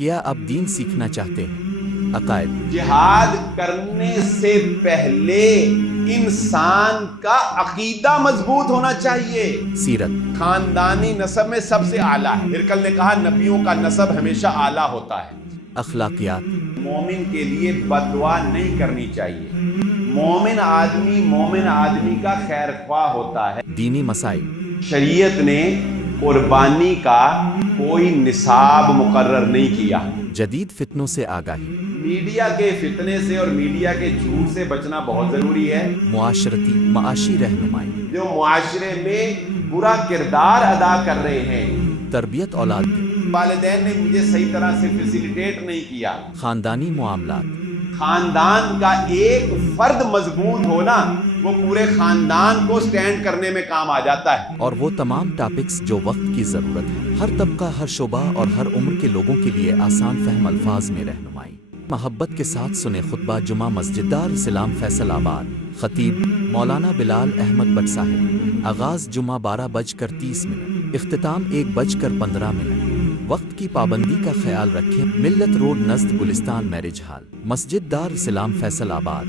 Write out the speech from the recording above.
کیا اب دین سیکھنا چاہتے ہیں؟ عقائد۔ جہاد کرنے سے پہلے انسان کا عقیدہ مضبوط ہونا چاہیے۔ سیرت۔ خاندانی نسب میں سب سے اعلیٰ ہے۔ ہرقل نے کہا نبیوں کا نسب ہمیشہ اعلیٰ ہوتا ہے۔ اخلاقیات۔ مومن کے لیے بد دعا نہیں کرنی چاہیے۔ مومن آدمی کا خیر خواہ ہوتا ہے۔ دینی مسائل۔ شریعت نے قربانی کا کوئی نصاب مقرر نہیں کیا۔ جدید فتنوں سے آگاہی۔ میڈیا کے فتنے سے اور میڈیا کے جھوٹ سے بچنا بہت ضروری ہے۔ معاشرتی معاشی رہنمائی۔ جو معاشرے میں برا کردار ادا کر رہے ہیں۔ تربیت اولاد کی۔ والدین نے مجھے صحیح طرح سے فیسیلیٹیٹ نہیں کیا۔ خاندانی معاملات۔ خاندان کا ایک فرد مضبوط ہونا وہ پورے خاندان کو سٹینڈ کرنے میں کام آ جاتا ہے۔ اور وہ تمام ٹاپکس جو وقت کی ضرورت ہے، ہر طبقہ، ہر شعبہ اور ہر عمر کے لوگوں کے لیے آسان فہم الفاظ میں رہنمائی۔ محبت کے ساتھ سنیں خطبہ جمعہ مسجد دار السلام فیصل آباد۔ خطیب مولانا بلال احمد بٹ صاحب۔ آغاز جمعہ 12:30 اختتام 1:15۔ وقت کی پابندی کا خیال رکھیں۔ ملت روڈ نزد گلستان میرج ہال، مسجد دار السلام فیصل آباد۔